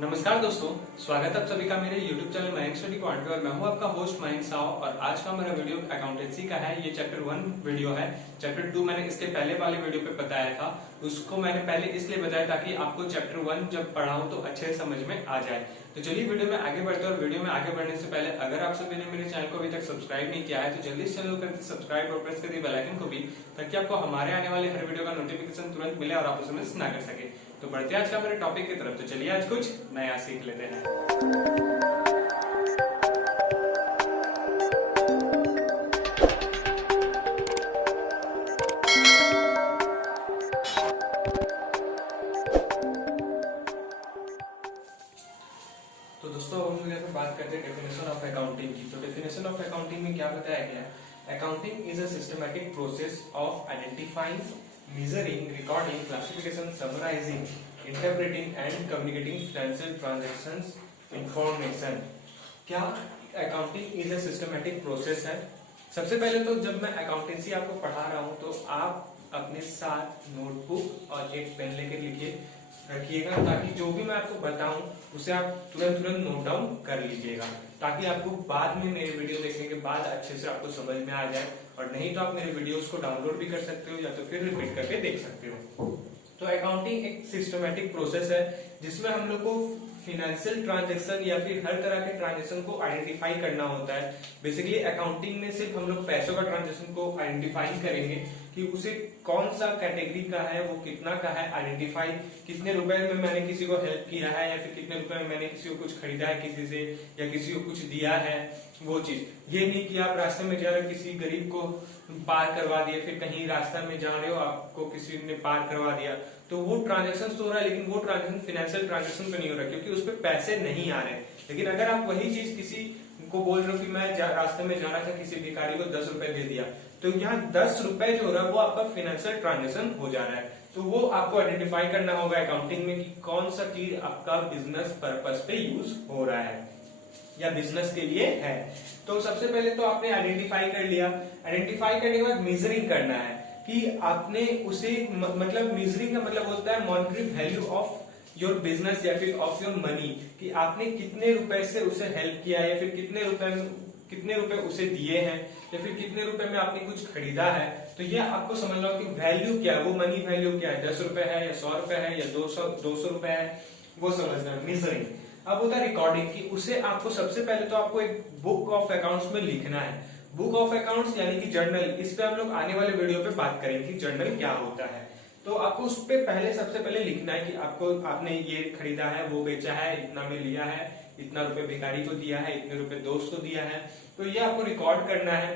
नमस्कार दोस्तों, स्वागत है आप सभी का मेरे YouTube channel Mayank study point पे और मैं हूं आपका होस्ट मयंक साव। और आज का मेरा वीडियो अकाउंटेंसी का है। ये चैप्टर 1 वीडियो है। चैप्टर 2 मैंने इसके पहले वाले वीडियो पे बताया था। उसको मैंने पहले इसलिए बताया ताकि आपको चैप्टर 1 जब पढ़ाऊं तो अच्छे से समझ में आ जाए। तो चलिए वीडियो में आगे बढ़ते हैं। और वीडियो में आगे बढ़ने से पहले अगर आप सभी ने मेरे चैनल को अभी तक सब्सक्राइब नहीं किया है तो जल्दी से चैनल को करके सब्सक्राइब और प्रेस करिए बेल आइकन को भी, ताकि आपको हमारे आने वाले हर वीडियो का नोटिफिकेशन तुरंत मिले और आप उसे मिस ना कर सके। तो बढ़ते हैं आज का मेरे टॉपिक की तरफ। तो चलिए आज कुछ नया सीख लेते हैं। तो दोस्तों हम लोग यहाँ पे बात करते हैं डेफिनेशन ऑफ अकाउंटिंग की। तो डेफिनेशन ऑफ अकाउंटिंग में क्या बताया गया है? Accounting is a systematic process of identifying, measuring, recording, classification, summarizing, interpreting and communicating financial transactions information। क्या accounting is a systematic process है? सबसे पहले तो जब मैं अकाउंटेंसी आपको पढ़ा रहा हूं तो आप अपने साथ नोटबुक और एक पेन लेकर लिखिए रखिएगा, ताकि जो भी मैं आपको बताऊं उसे आप तुरंत नोट डाउन कर लीजिएगा, ताकि आपको बाद में मेरे वीडियो देखने के बाद अच्छे से आपको समझ में आ जाए। और नहीं तो आप मेरे वीडियोस को डाउनलोड भी कर सकते हो या तो फिर रिपीट करके देख सकते हो। तो अकाउंटिंग एक सिस्टमैटिक प्रोसेस है जिसमें हम लोग को फिनेंशियल ट्रांजैक्शन या फिर हर तरह के ट्रांजैक्शन को आइडेंटिफाई करना होता है। बेसिकली अकाउंटिंग में सिर्फ हम लोग पैसों का ट्रांजैक्शन को आइडेंटिफाई करेंगे कि उसे कौन सा कैटेगरी का है, वो कितना का है, आइडेंटिफाई कितने रुपए में मैंने किसी को हेल्प किया है या फिर कितने रुपए में मैंने किसी को कुछ खरीदा है किसी से या किसी को कुछ दिया है, वो चीज। ये नहीं कि आप रास्ते में जा रहे हो किसी गरीब को पार करवा दिए, फिर कहीं रास्ते में जा रहे हो आपको किसी ने पार करवा दिया, तो वो ट्रांजैक्शन तो हो रहा है लेकिन वो ट्रांजैक्शन फिनेंशियल ट्रांजैक्शन तो नहीं हो रहा क्योंकि उस पर पैसे नहीं आ रहे। लेकिन अगर आप वही चीज किसी को बोल रहे हो कि मैं रास्ते में जा रहा था किसी भिखारी को 10 रुपए दे दिया, तो यहाँ 10 रुपए जो हो रहा है वो आपका फिनेंशियल ट्रांजैक्शन हो जा रहा है। तो वो आपको आइडेंटिफाई करना होगा अकाउंटिंग में कि कौन सा चीज आपका बिजनेस पर्पस पे यूज हो रहा है या बिजनेस के लिए है। तो सबसे पहले तो आपने आइडेंटिफाई कर लिया। आइडेंटिफाई करने के बाद मेजरिंग करना है कि आपने उसे मतलब मेजरिंग का मतलब होता है monetary value of your business या फिर ऑफ योर मनी, कि आपने कितने रुपए से उसे हेल्प किया या फिर कितने रुपए उसे दिए हैं या फिर कितने रुपए में आपने कुछ खरीदा है। तो ये आपको समझ लो कि वैल्यू क्या है, वो मनी वैल्यू क्या है, 10 रुपए है या 100 रुपए है या 200 रुपए है, वो समझना है मेजरिंग। अब होता है रिकॉर्डिंग की, उसे आपको सबसे पहले तो आपको एक बुक ऑफ अकाउंट्स में लिखना है। बुक ऑफ अकाउंट्स यानी कि जर्नल, इस पे हम लोग आने वाले वीडियो पे बात करेंगे कि जर्नल क्या होता है। तो आपको उस पे सबसे पहले लिखना है कि आपने ये खरीदा है, वो बेचा है, इतना में लिया है, इतना रुपए भिखारी को दिया है, इतने रुपए दोस्त को दिया है। तो ये आपको रिकॉर्ड करना है।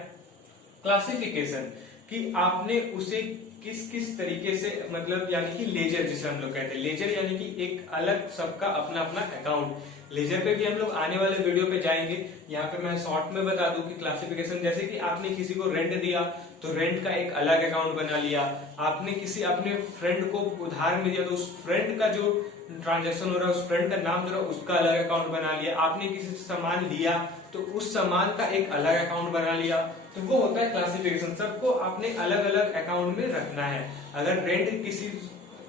क्लासिफिकेशन, कि आपने उसे किस किस तरीके से, मतलब यानी कि लेजर जिसे हम लोग कहते हैं, लेजर यानी कि एक अलग सबका अपना अपना अकाउंट। लेजर पे भी हम लोग आने वाले वीडियो पे जाएंगे। यहाँ पे मैं शॉर्ट में बता दूं कि क्लासिफिकेशन जैसे कि आपने किसी को रेंट दिया तो रेंट का एक अलग अकाउंट बना लिया, आपने किसी अपने फ्रेंड को उधार में दिया तो उस फ्रेंड का जो ट्रांजैक्शन हो रहा है उस फ्रेंड का नाम जो रहा है उसका अलग अकाउंट बना लिया, आपने किसी से सामान लिया तो उस सामान का एक अलग अकाउंट बना लिया। तो वो होता है क्लासिफिकेशन। सबको आपने अलग अलग अकाउंट में रखना है। अगर रेंट किसी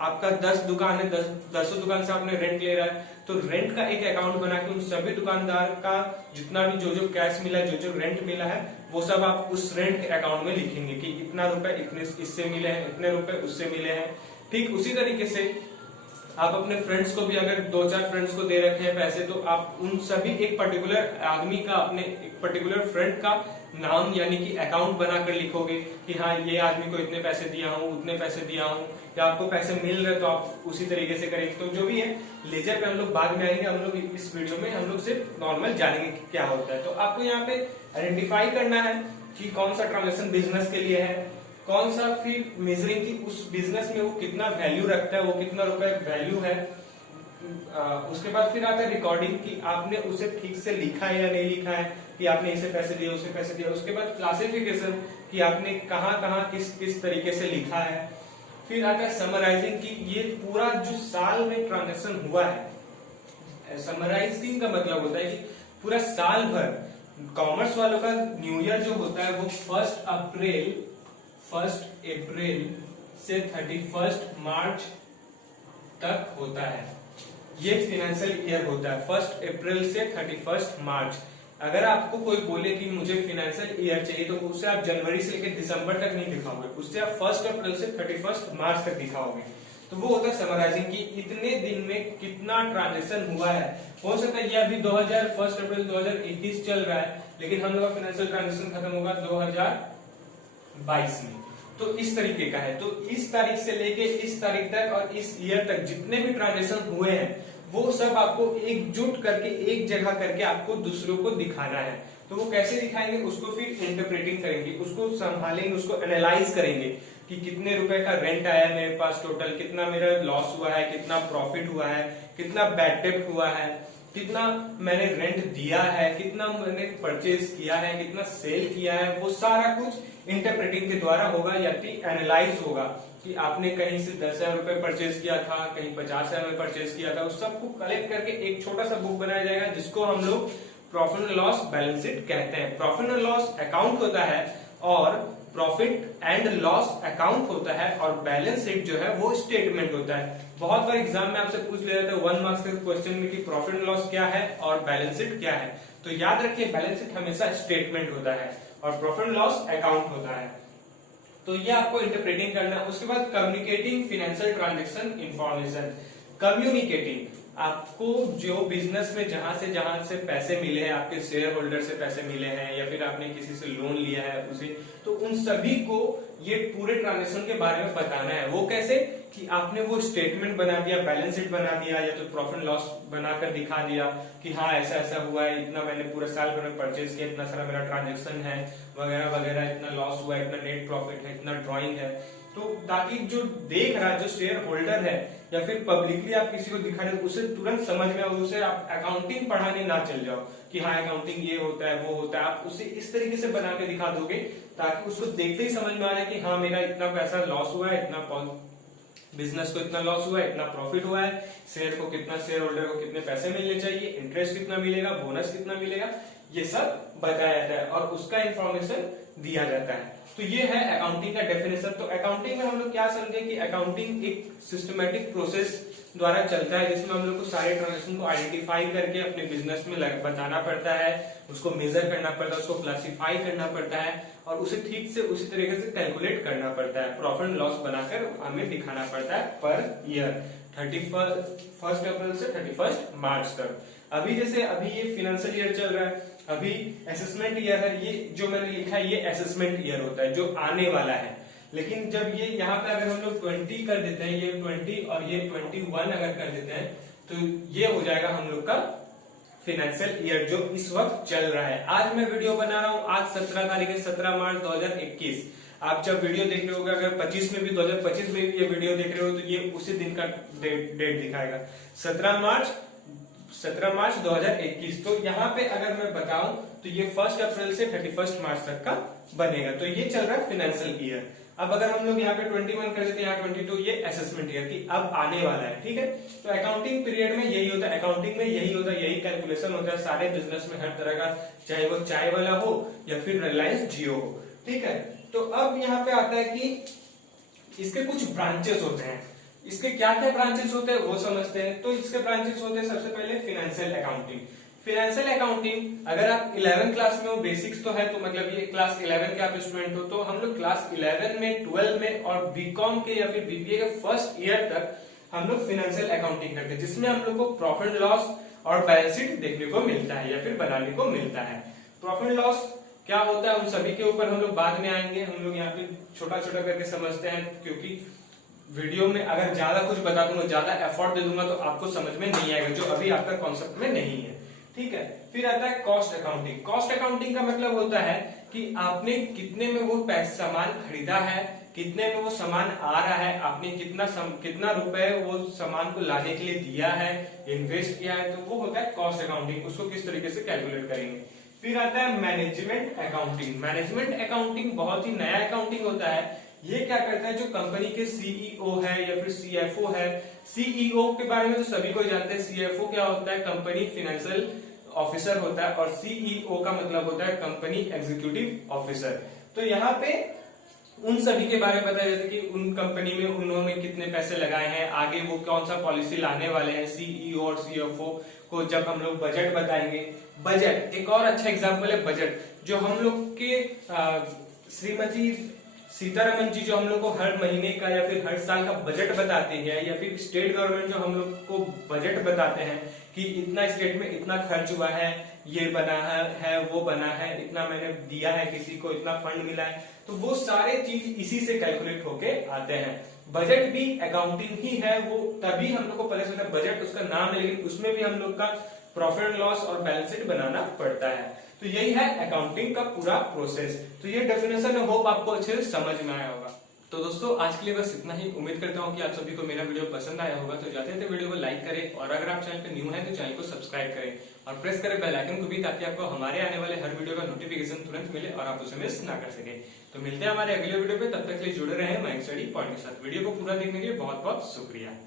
आपका 10 दुकान है, 10 दुकान से आपने रेंट ले रहा है तो रेंट का एक अकाउंट बना के उन सभी दुकानदार का जितना भी जो कैश मिला है, जो रेंट मिला है, वो सब आप उस रेंट के अकाउंट में लिखेंगे कि इतना रुपए इतने इससे मिले हैं, इतने रुपए उससे मिले हैं। ठीक उसी तरीके से आप अपने फ्रेंड्स को भी अगर 2-4 फ्रेंड्स को दे रखे हैं पैसे, तो आप उन सभी एक पर्टिकुलर आदमी का, अपने एक पर्टिकुलर फ्रेंड का नाम यानी कि अकाउंट बनाकर लिखोगे कि हाँ ये आदमी को इतने पैसे दिया हूँ, उतने पैसे दिया हूँ, या आपको पैसे मिल रहे तो आप उसी तरीके से करेंगे। तो जो भी है लेजर पे हम लोग बाद में आएंगे। हम लोग इस वीडियो में हम लोग सिर्फ नॉर्मल जानेंगे कि क्या होता है। तो आपको यहाँ पे आइडेंटिफाई करना है कि कौन सा ट्रांजेक्शन बिजनेस के लिए है, कौन सा फिर मेजरिंग की उस बिजनेस में वो कितना वैल्यू रखता है, वो कितना रुपए वैल्यू है। उसके बाद फिर आता है रिकॉर्डिंग की आपने उसे ठीक से लिखा है या नहीं लिखा है, कि आपने इसे पैसे दिए उसे पैसे दिया। उसके बाद क्लासिफिकेशन कि आपने कहाँ कहाँ किस किस तरीके से लिखा है। फिर आता है समराइजिंग की ये पूरा जो साल में ट्रांजेक्शन हुआ है। समराइजिंग का मतलब होता है कि पूरा साल भर, कॉमर्स वालों का न्यू ईयर जो होता है वो 1 अप्रैल से 31 मार्च तक होता है। ये फाइनेंशियल ईयर होता है 1 अप्रैल से 31 मार्च। अगर आपको कोई बोले कि मुझे फाइनेंशियल ईयर चाहिए तो उससे आप जनवरी से लेकर दिसंबर तक नहीं दिखाओगे, उससे आप 1 अप्रैल से 31 मार्च तक दिखाओगे। तो वो होता है समराइजिंग कि इतने दिन में कितना ट्रांजेक्शन हुआ है। हो सकता है ये अभी 1 अप्रैल 2021 चल रहा है, लेकिन हम लोग का फाइनेंशियल ट्रांजेक्शन खत्म होगा 2022 में। तो इस तरीके का है। तो इस तारीख से लेके इस तारीख तक और इस ईयर तक जितने भी ट्रांजेक्शन हुए हैं वो सब आपको एकजुट करके एक जगह करके आपको दूसरों को दिखाना है। तो वो कैसे दिखाएंगे, उसको फिर इंटरप्रेटिंग करेंगे, उसको संभालेंगे, उसको एनालाइज करेंगे कि कितने रुपए का रेंट आया मेरे पास टोटल, कितना मेरा लॉस हुआ है, कितना प्रॉफिट हुआ है, कितना बैड डेब्ट हुआ है, कितना मैंने रेंट दिया है, कितना मैंने परचेज किया है, कितना सेल किया है। वो सारा कुछ इंटरप्रेटिंग के द्वारा होगा या एनालाइज होगा कि आपने कहीं से 10,000 रुपए परचेज किया था, कहीं 50,000 में परचेज किया था। उस सबको कलेक्ट करके एक छोटा सा बुक बनाया जाएगा जिसको हम लोग profit and loss balance sheet कहते हैं। प्रॉफिट एंड लॉस अकाउंट होता है और प्रॉफिट एंड लॉस अकाउंट होता है और बैलेंस शीट जो है वो स्टेटमेंट होता है। बहुत बार एग्जाम में आपसे पूछ लिया जाता है 1 मार्क्स के क्वेश्चन में कि प्रॉफिट एंड लॉस क्या है और बैलेंस शीट क्या है। तो याद रखिए बैलेंस शीट हमेशा स्टेटमेंट होता है और प्रॉफिट एंड लॉस अकाउंट होता है। तो ये आपको इंटरप्रेटिंग करना है। उसके बाद communicating financial transaction information. Communicating, आपको जो बिजनेस में जहां से पैसे मिले हैं, आपके शेयर होल्डर से पैसे मिले हैं या फिर आपने किसी से लोन लिया है उसे, तो उन सभी को ये पूरे ट्रांजेक्शन के बारे में बताना है। वो कैसे कि आपने वो स्टेटमेंट बना दिया, बैलेंस शीट बना दिया या तो प्रॉफिट लॉस बनाकर दिखा दिया कि हाँ ऐसा ऐसा हुआ है, इतना मैंने पूरे साल भर में परचेज किया, इतना सारा मेरा ट्रांजेक्शन है वगैरह वगैरह, इतना लॉस हुआ है, इतना नेट प्रॉफिट है, इतना ड्रॉइंग है। तो ताकि जो देख रहा है, जो शेयर होल्डर है या फिर पब्लिकली आप किसी को दिखा रहे हो उसे तुरंत समझ में और उसे आप अकाउंटिंग पढ़ाने ना चल जाओ कि हाँ अकाउंटिंग ये होता है वो होता है। आप उसे इस तरीके से बना के दिखा दोगे ताकि उसको देखते ही समझ में आ जाए कि हाँ मेरा इतना पैसा लॉस हुआ है, इतना बिजनेस को इतना लॉस हुआ है, इतना प्रॉफिट हुआ है, शेयर को कितना, शेयर होल्डर को कितने पैसे मिलने चाहिए, इंटरेस्ट कितना मिलेगा, बोनस कितना मिलेगा, ये सब बताया जाता है और उसका इंफॉर्मेशन दिया जाता है। तो ये है अकाउंटिंग का डेफिनेशन। तो अकाउंटिंग में हम लोग क्या समझे कि अकाउंटिंग एक सिस्टमेटिक प्रोसेस द्वारा चलता है जिसमें हम लोग को सारे ट्रांजेक्शन को आइडेंटिफाई करके अपने बिजनेस में बताना पड़ता है, उसको मेजर करना पड़ता है, उसको क्लासिफाई करना पड़ता है और उसे ठीक से उसी तरीके से कैलकुलेट करना पड़ता है। प्रॉफिट एंड लॉस बनाकर हमें दिखाना पड़ता है पर ईयर 31 अप्रैल से 31 मार्च तक। अभी जैसे अभी ये फाइनेंशियल ईयर चल रहा है, अभी असेसमेंट ईयर है, ये जो मैंने लिखा है ये असेसमेंट ईयर होता है जो आने वाला है। लेकिन जब ये यहाँ पे अगर हम लोग 20 कर देते हैं, ये 20 और ये 21 अगर कर देते हैं तो ये हो जाएगा हम लोग का फाइनेंशियल ईयर जो इस वक्त चल रहा है। आज मैं वीडियो बना रहा हूँ, आज 17 तारीख है, 17 मार्च 2021। आप जब वीडियो देख रहे होगे, अगर 25 में भी 2025 में भी ये वीडियो देख रहे हो तो ये उसी दिन का डेट दिखाएगा 17 मार्च 2021। तो यहाँ पे अगर मैं बताऊं तो ये 1 अप्रैल से 31 मार्च तक का बनेगा। तो ये चल रहा है फाइनेंशियल ईयर। अब अगर हम लोग यहाँ पे 21 कर देते हैं, यहाँ 22, ये असेसमेंट ईयर की अब आने वाला है। ठीक है, तो अकाउंटिंग पीरियड में यही होता है, अकाउंटिंग में यही होता है, यही कैलकुलेशन होता है सारे बिजनेस में, हर तरह का, चाहे वो चाय वाला हो या फिर रिलायंस जियो हो। ठीक है, तो अब यहाँ पे आता है कि इसके कुछ ब्रांचेस होते हैं। इसके क्या क्या ब्रांचेस होते हैं वो समझते हैं। तो इसके ब्रांचेस होते हैं सबसे पहले फाइनेंशियल अकाउंटिंग। फाइनेंशियल अकाउंटिंग अगर आप 11th क्लास में हो, बेसिक्स तो है, तो मतलब ये क्लास 11 के आप स्टूडेंट हो, तो हम लोग क्लास 11 में, 12 में और बीकॉम के या फिर बीबीए के फर्स्ट ईयर तक हम लोग फाइनेंशियल अकाउंटिंग करते हैं, जिसमें हम लोग को प्रॉफिट एंड लॉस और बैलेंस शीट देखने को मिलता है या फिर बनाने को मिलता है। प्रॉफिट एंड लॉस क्या होता है उन सभी के ऊपर हम लोग बाद में आएंगे। हम लोग यहाँ पे छोटा छोटा करके समझते हैं, क्योंकि वीडियो में अगर ज्यादा कुछ बता दूंगा, ज्यादा एफर्ट दे दूंगा तो आपको समझ में नहीं आएगा, जो अभी आपका कॉन्सेप्ट में नहीं है। ठीक है, फिर आता है कॉस्ट अकाउंटिंग। कॉस्ट अकाउंटिंग का मतलब होता है कि आपने कितने में वो सामान खरीदा है, कितने में वो सामान आ रहा है, आपने कितना रुपए वो सामान को लाने के लिए दिया है, इन्वेस्ट किया है, तो वो होता है कॉस्ट अकाउंटिंग। उसको किस तरीके से कैलकुलेट करेंगे। फिर आता है मैनेजमेंट अकाउंटिंग। मैनेजमेंट अकाउंटिंग बहुत ही नया अकाउंटिंग होता है। ये क्या करता है, जो कंपनी के सीईओ है या फिर सीएफओ है, सीईओ के बारे में तो सभी को जानते हैं। सीएफओ क्या होता है, कंपनी फाइनेंशियल ऑफिसर होता है, और सीईओ का मतलब होता है कंपनी एग्जीक्यूटिव ऑफिसर। तो यहाँ पे उन सभी के बारे में बताया जाता है कि उन कंपनी में उन्होंने कितने पैसे लगाए हैं, आगे वो कौन सा पॉलिसी लाने वाले हैं। सीईओ और सीएफओ को जब हम लोग बजट बताएंगे, बजट एक और अच्छा एग्जांपल है। बजट जो हम लोग के श्रीमती सीतारमन जी जो हम लोग को हर महीने का या फिर हर साल का बजट बताते हैं, या फिर स्टेट गवर्नमेंट जो हम लोग को बजट बताते हैं कि इतना स्टेट में इतना खर्च हुआ है, ये बना है वो बना है, इतना मैंने दिया है किसी को, इतना फंड मिला है, तो वो सारे चीज इसी से कैलकुलेट होके आते हैं। बजट भी अकाउंटिंग ही है, वो तभी हम लोग को पता चलता है। बजट उसका नाम है, लेकिन उसमें भी हम लोग का प्रॉफिट एंड लॉस और बैलेंस शीट बनाना पड़ता है। तो यही है अकाउंटिंग का पूरा प्रोसेस। तो ये डेफिनेशन है, होप आपको अच्छे से समझ में आया होगा। तो दोस्तों आज के लिए बस इतना ही। उम्मीद करता हूँ कि आप सभी को मेरा वीडियो पसंद आया होगा। तो जाते थे वीडियो को लाइक करें, और अगर आप चैनल पे न्यू हैं तो चैनल को सब्सक्राइब करें और प्रेस करें बेल आइकन को भी, ताकि आपको हमारे आने वाले हर वीडियो का नोटिफिकेशन तुरंत मिले और आप उसे मिस ना कर सके। तो मिलते हैं हमारे अगले वीडियो पे, तब तक के लिए जुड़े रहे माइंड स्टडी पॉइंट के साथ। वीडियो को पूरा देखने के लिए बहुत बहुत शुक्रिया।